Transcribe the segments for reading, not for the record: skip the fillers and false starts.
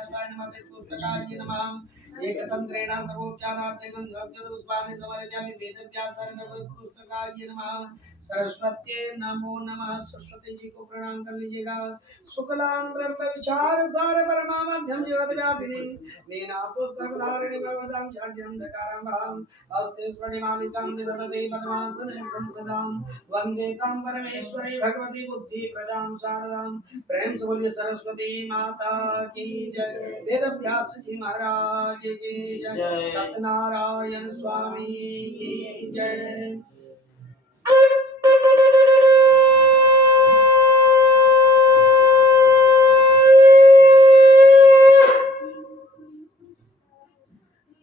वेदव्यासाय नमः वेदपुस्तकाय नमः एकतंत्रेण सर्वोपचारार्थे गन्धर्वपुष्पाणि समर्पयामि वेदव्यासाय नमः वेदपुस्तकाय नमः सरस्वती नमो नमः। सरस्वती जी को प्रणाम कर लीजिएगा। शुक्लां ब्रह्म विचार सार परमा मध्यम जगत व्यापिनी मीना पुस्तक धारिणी भवदां झंझंधकारं भां अस्ते स्वर्णिमालिकां विदधते पद्मासने संसदां वंदे तां परमेश्वरी भगवती बुद्धि प्रदां शारदां प्रेम से बोलिए सरस्वती माता की जय। वेदव्यास जी महाराज की जय। सत्यनारायण स्वामी की जय।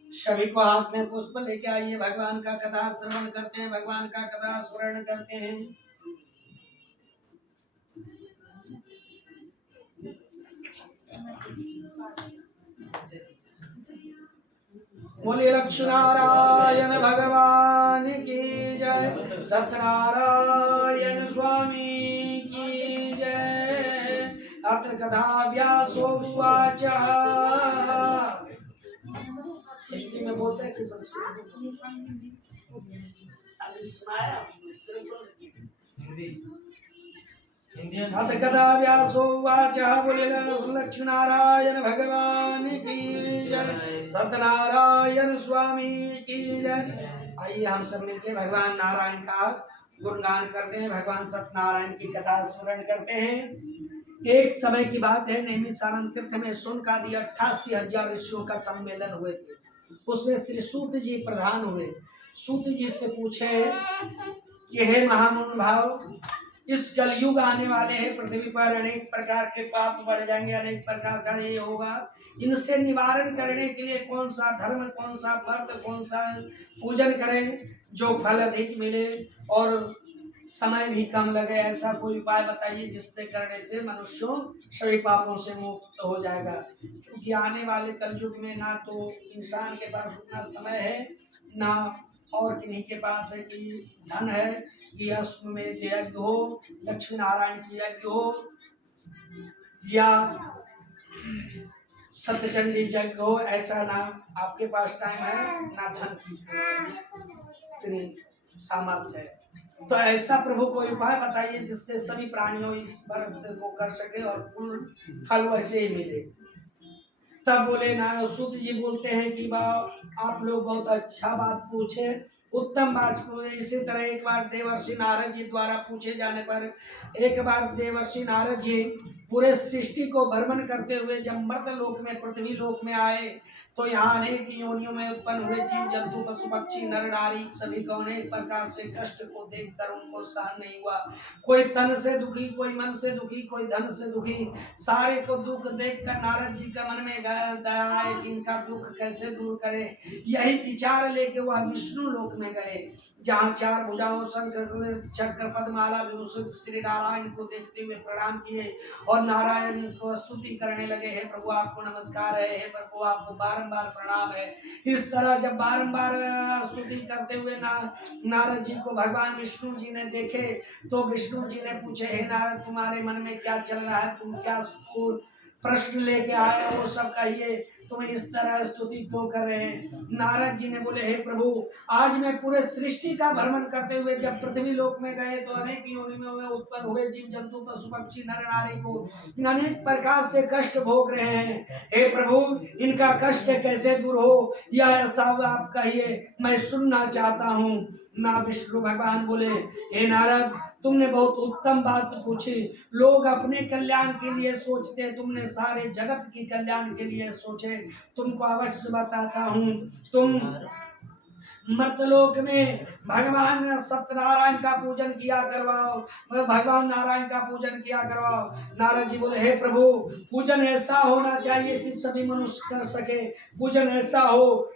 सभी को हाथ में पुष्प लेके आइए। भगवान का कथा श्रवण करते हैं, भगवान का कथा स्मरण करते हैं। बोले लक्ष्मीनारायण भगवान की जय। सत्यनारायण स्वामी की जय। अथ कथा व्यासोवाच। हिंदी में बोलते हैं कि संस्कृत अथ कथा व्यासोवाच। बोले लक्ष्मीनारायण भगवान की जय। सत्यनारायण स्वामी की जय। आइए हम सब मिलकर भगवान नारायण का गुणगान करते हैं, भगवान सत्यनारायण की कथा स्मरण करते हैं। एक समय की बात है, नैमिषारण्य तीर्थ में शौनकादि 88,000 ऋषियों का सम्मेलन हुए थे। उसमें श्री सूत जी प्रधान हुए। सूत जी से पूछे कि हे महानुभाव, इस कलयुग आने वाले हैं, पृथ्वी पर अनेक प्रकार के पाप बढ़ जाएंगे, अनेक प्रकार का ये होगा। इनसे निवारण करने के लिए कौन सा धर्म, कौन सा व्रत, कौन सा पूजन करें जो फल अधिक मिले और समय भी कम लगे? ऐसा कोई उपाय बताइए जिससे करने से मनुष्यों सभी पापों से मुक्त हो जाएगा। क्योंकि आने वाले कलयुग में ना तो इंसान के पास उतना समय है, ना और किन्हीं के पास है कि धन है कि अश्वमेध यज्ञ हो, लक्ष्मी नारायण की यज्ञ हो, या सत्यचंडी यज्ञ हो। ऐसा ना आपके पास टाइम है, ना धन की इतनी सामर्थ्य है। तो ऐसा प्रभु कोई उपाय बताइए जिससे सभी प्राणियों इस व्रत को कर सके और पूर्ण फल वैसे ही मिले। तब बोले ना, सूत जी बोलते हैं कि आप लोग बहुत अच्छा बात पूछे, उत्तम बात पूछे। इसी तरह एक बार देवर्षि नारद जी द्वारा पूछे जाने पर, एक बार देवर्षि नारद जी पूरे सृष्टि को भ्रमण करते हुए जब मर्त लोक में, पृथ्वी लोक में आए, तो यहाँ अनेक योनियों में उत्पन्न हुए जीव जंतु पशु पक्षी नर नारी सभी को अनेक प्रकार से कष्ट को देखकर उनको सहन नहीं हुआ। कोई तन से दुखी, कोई मन से दुखी, कोई धन से दुखी। सारे को दुख देखकर नारद जी का मन में दया आए कि इनका दुख कैसे दूर करें। यही विचार लेके वह विष्णु लोक में गए, जहाँ चार भुजाओं शंख चक्र पद्माला विभूषित श्री नारायण को देखते हुए प्रणाम किए और नारायण को स्तुति करने लगे। हे प्रभु आपको नमस्कार है, हे प्रभु आपको बारंबार प्रणाम है। इस तरह जब बारंबार स्तुति करते हुए नारद जी को भगवान विष्णु जी ने देखे, तो विष्णु जी ने पूछे, हे नारद तुम्हारे मन में क्या चल रहा है, तुम क्या प्रश्न लेके आए हो, सब कहिए, तुम इस तरह स्तुति क्यों कर रहे हैं? नारद जी ने बोले, हे प्रभु आज मैं पूरे सृष्टि का भ्रमण करते हुए जब पृथ्वी लोक में गए तो अनेक योनियों में उत्पन्न हुए जीव जंतु पशु पक्षी नर नारी को अनेक प्रकार से कष्ट भोग रहे हैं। हे प्रभु इनका कष्ट कैसे दूर हो, यह सब आप कहिए, मैं सुनना चाहता हूँ। ना विष्णु भगवान बोले, हे नारद तुमने बहुत उत्तम बात पूछी। लोग अपने कल्याण के लिए सोचते, तुमने सारे जगत की कल्याण के लिए सोचे। तुमको अवश्य बताता हूँ, तुम मर्तलोक में भगवान सत्यनारायण का पूजन किया करवाओ, भगवान नारायण का पूजन किया करवाओ। नारद जी बोले, हे प्रभु पूजन ऐसा होना चाहिए कि सभी मनुष्य कर सके। पूजन ऐसा हो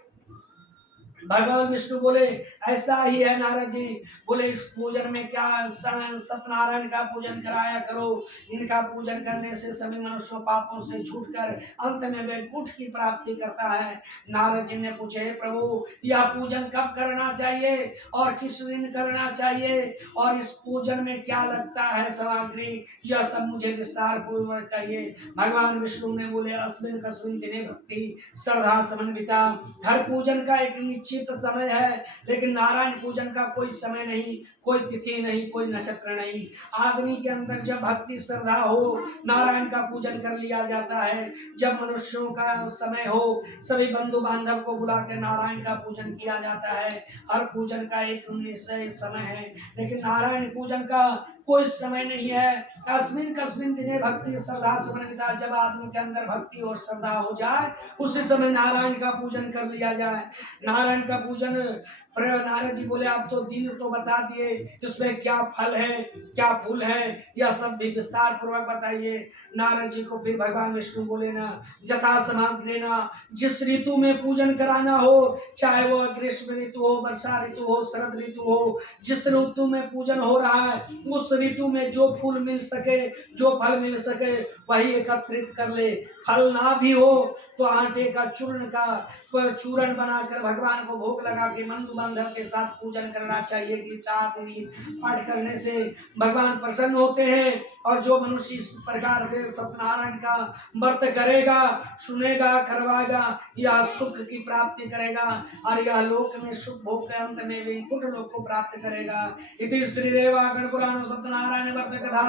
भगवान विष्णु बोले ऐसा ही है नारद जी। बोले इस पूजन में क्या सत्यनारायण का पूजन कराया करो। इनका पूजन करने से सभी मनुष्यों पापों से छूटकर अंत में वैकुंठ की प्राप्ति करता है। नारद जी ने पूछे, हे प्रभु यह पूजन कब करना चाहिए और किस दिन करना चाहिए और इस पूजन में क्या लगता है सामग्री, यह सब मुझे विस्तार पूर्वक कहिए। भगवान विष्णु ने बोले अस्मिन कस्मिन दिने भक्ति श्रद्धा समन्विता। हर पूजन का एक निश्चित समय है, लेकिन नारायण पूजन का कोई समय नहीं, कोई तिथि नहीं, कोई नक्षत्र नहीं। आदमी के अंदर जब भक्ति श्रद्धा हो नारायण का पूजन कर लिया जाता है। जब मनुष्यों का समय हो सभी बंधु बांधव को बुला के नारायण का पूजन किया जाता है। हर पूजन का एक निश्चय समय है, लेकिन नारायण पूजन का कोई समय नहीं है। अस्मिन कस्मिन दिने भक्ति श्रद्धा समन्विता। जब आदमी के अंदर भक्ति और श्रद्धा हो जाए उसी समय नारायण का पूजन कर लिया जाए। नारायण का पूजन नारद जी बोले आप तो दिन तो बता दिए, इसमें क्या फल है क्या फूल है यह सब भी विस्तार पूर्वक बताइए। नारद जी को फिर भगवान विष्णु बोले ना जथा सामग्री ना, जिस ऋतु में पूजन कराना हो, चाहे वो ग्रीष्म ऋतु हो, वर्षा ऋतु हो, शरद ऋतु हो, जिस ऋतु में पूजन हो रहा है उस ऋतु में जो फूल मिल सके जो फल मिल सके वही एकत्रित कर ले। फल ना भी हो तो आटे का चूर्ण का चूरण बनाकर भगवान को भोग लगा के बंधु बांधव के साथ पूजन करना चाहिए। गीता आदि पाठ करने से भगवान प्रसन्न होते हैं और जो मनुष्य इस प्रकार के सत्यनारायण का व्रत करेगा, सुनेगा, करवाएगा, यह सुख की प्राप्ति करेगा और यह लोक में सुख भोग के अंत में वैकुंठ लोक को प्राप्त करेगा। इति श्री देवा गणपुराण सत्यनारायण व्रत कथा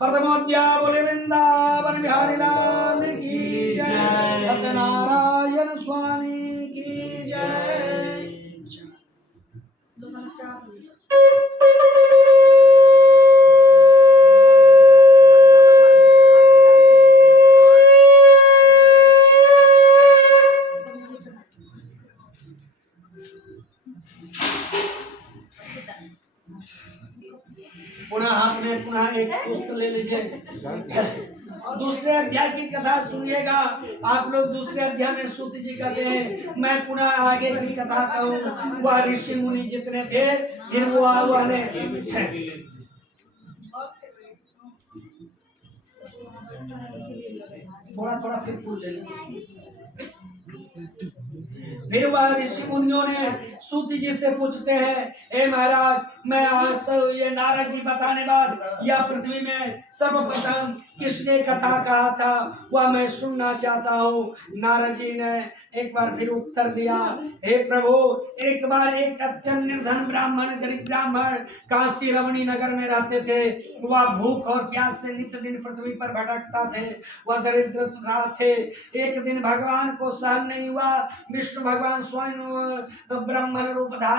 प्रथमोऽध्याय। बोले वृंदावन बिहारी लाल की जय, सत्यनारायण स्वामी की जय। पुनः हाथ में पुनः एक पुष्प ले लीजिए। दूसरे अध्याय की कथा सुनिएगा। आप लोग दूसरे अध्याय में सूत जी कहते हैं मैं पुनः आगे की कथा कहूँ। वह ऋषि मुनि जितने थे फिर वो वाले थोड़ा थोड़ा फिर फूल ले लीजिए। फिर वह ऋषि मुनियों ने सूत जी से पूछते हैं, हे महाराज मैं आज ये नारद जी बताने बाद यह पृथ्वी में सर्वप्रथम किसने कथा कहा था वह मैं सुनना चाहता हूँ। नारद जी ने एक बार फिर उत्तर दिया, हे प्रभु एक बार एक अत्यंत निर्धन ब्राह्मण गरीब ब्राह्मण काशी रमणी नगर में रहते थे। वह भूख और प्यास से नित्य दिन पृथ्वी पर भटकता थे। वह दरिद्र थे। एक दिन भगवान को सहन नहीं हुआ, विष्णु भगवान स्वयं ब्राह्मण रूप धारण